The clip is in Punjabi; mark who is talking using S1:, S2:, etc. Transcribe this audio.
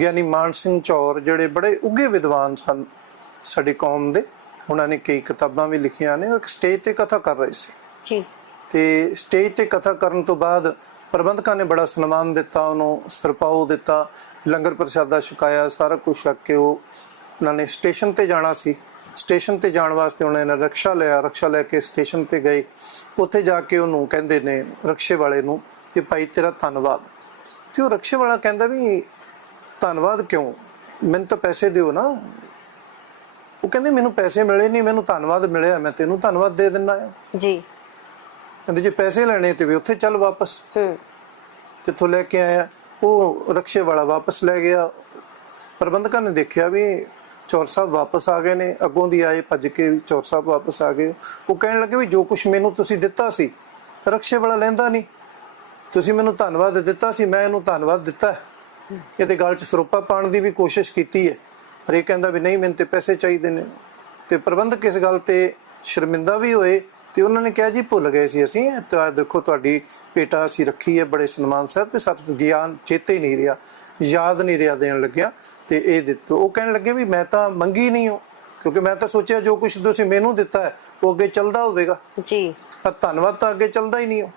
S1: ਗਿਆਨੀ ਮਾਨ ਸਿੰਘ ਚੌਰ ਜਿਹੜੇ ਬੜੇ ਉੱਘੇ ਵਿਦਵਾਨ ਸਨ ਸਾਡੀ ਕੌਮ ਦੇ ਉਹਨਾਂ ਨੇ ਕਈ ਕਿਤਾਬਾਂ ਵੀ ਲਿਖੀਆਂ ਨੇ ਉਹ ਇੱਕ ਸਟੇਜ ਤੇ ਕਥਾ ਕਰ ਰਹੇ ਸੀ।
S2: ਜੀ।
S1: ਤੇ ਸਟੇਜ ਤੇ ਕਥਾ ਕਰਨ ਤੋਂ ਬਾਅਦ ਪ੍ਰਬੰਧਕਾਂ ਨੇ ਬੜਾ ਸਨਮਾਨ ਦਿੱਤਾ ਉਹਨੂੰ ਸਰਪਾਉ ਦਿੱਤਾ ਲੰਗਰ ਪ੍ਰਸ਼ਾਦਾ ਛਕਾਇਆ ਸਾਰਾ ਕੁਝ ਛਕ ਕੇ ਉਹ ਉਹਨਾਂ ਨੇ ਸਟੇਸ਼ਨ ਤੇ ਜਾਣਾ ਸੀ। ਸਟੇਸ਼ਨ ਤੇ ਜਾਣ ਵਾਸਤੇ ਉਹਨਾਂ ਨੇ ਰਕਸ਼ਾ ਲਿਆ ਰਕਸ਼ਾ ਲੈ ਕੇ ਸਟੇਸ਼ਨ ਤੇ ਗਏ। ਉੱਥੇ ਜਾ ਕੇ ਉਹਨੂੰ ਕਹਿੰਦੇ ਨੇ ਰਕਸ਼ੇ ਵਾਲੇ ਨੂੰ ਕਿ ਭਾਈ ਤੇਰਾ ਧੰਨਵਾਦ। ਤੇ ਉਹ ਰਕਸ਼ੇ ਵਾਲਾ ਕਹਿੰਦਾ ਵੀ ਧੰਨਵਾਦ ਕਿਉਂ? ਮੈਨੂੰ ਤਾਂ ਪੈਸੇ ਦਿਓ ਨਾ। ਉਹ ਕਹਿੰਦੇ ਮੈਨੂੰ ਪੈਸੇ ਮਿਲੇ ਨਹੀਂ ਮੈਨੂੰ ਧੰਨਵਾਦ ਮਿਲਿਆ ਮੈਂ ਤੈਨੂੰ ਧੰਨਵਾਦ ਦੇ ਦਿੰਦਾ ਆ
S2: ਜੀ।
S1: ਕਹਿੰਦੇ ਜੇ ਪੈਸੇ ਲੈਣੇ ਤੇ ਵੀ ਉੱਥੇ ਚੱਲ ਵਾਪਸ।
S2: ਹੂੰ।
S1: ਜਿੱਥੋਂ ਲੈ ਕੇ ਆਇਆ ਉਹ ਰਕਸ਼ੇ ਵਾਲਾ ਵਾਪਸ ਲੈ ਗਿਆ। ਪ੍ਰਬੰਧਕਾਂ ਨੇ ਦੇਖਿਆ ਵੀ ਚੌਰ ਸਾਹਿਬ ਵਾਪਸ ਆ ਗਏ ਨੇ ਅੱਗੋਂ ਦੀ ਆਏ ਭੱਜ ਕੇ ਚੌਰ ਸਾਹਿਬ ਵਾਪਸ ਆ ਗਏ। ਉਹ ਕਹਿਣ ਲੱਗੇ ਵੀ ਜੋ ਕੁਝ ਮੈਨੂੰ ਤੁਸੀਂ ਦਿੱਤਾ ਸੀ ਰਕਸ਼ੇ ਵਾਲਾ ਲੈਂਦਾ ਨਹੀਂ। ਤੁਸੀਂ ਮੈਨੂੰ ਧੰਨਵਾਦ ਦਿੱਤਾ ਸੀ ਮੈਂ ਇਹਨੂੰ ਧੰਨਵਾਦ ਦਿੱਤਾ। ਇਹਦੇ ਗਲ 'ਚ ਸਰੋਪਾ ਪਾਉਣ ਦੀ ਵੀ ਕੋਸ਼ਿਸ਼ ਕੀਤੀ ਹੈ। ਪਰ ਇਹ ਕਹਿੰਦਾ ਵੀ ਨਹੀਂ ਮੈਨੂੰ ਤੇ ਪੈਸੇ ਚਾਹੀਦੇ ਨੇ। ਤੇ ਪ੍ਰਬੰਧਕ ਇਸ ਗੱਲ ਤੇ ਸ਼ਰਮਿੰਦਾ ਵੀ ਹੋਏ ਤੇ ਉਹਨਾਂ ਨੇ ਕਿਹਾ ਜੀ ਭੁੱਲ ਗਏ ਸੀ ਅਸੀਂ। ਤਾਂ ਦੇਖੋ ਤੁਹਾਡੀ ਪੇਟਾ ਅਸੀਂ ਰੱਖੀ ਹੈ ਬੜੇ ਸਨਮਾਨ ਸਾਹਿਬ ਤੇ ਸਾਨੂੰ ਗਿਆਨ ਚੇਤੇ ਨਹੀਂ ਰਿਹਾ ਯਾਦ ਨਹੀਂ ਰਿਹਾ ਦੇਣ ਲੱਗਿਆ ਤੇ ਇਹ ਦਿੱਤੋ। ਉਹ ਕਹਿਣ ਲੱਗੇ ਵੀ ਮੈਂ ਤਾਂ ਮੰਗੀ ਨਹੀਂ ਹਾਂ ਕਿਉਂਕਿ ਮੈਂ ਤਾਂ ਸੋਚਿਆ ਜੋ ਕੁਝ ਤੁਸੀਂ ਮੈਨੂੰ ਦਿੱਤਾ ਹੈ ਉਹ ਅੱਗੇ ਚੱਲਦਾ ਹੋਵੇਗਾ।
S2: ਜੀ।
S1: ਪਰ ਧੰਨਵਾਦ ਤਾਂ ਅੱਗੇ ਚੱਲਦਾ ਹੀ ਨਹੀਂ ਉਹ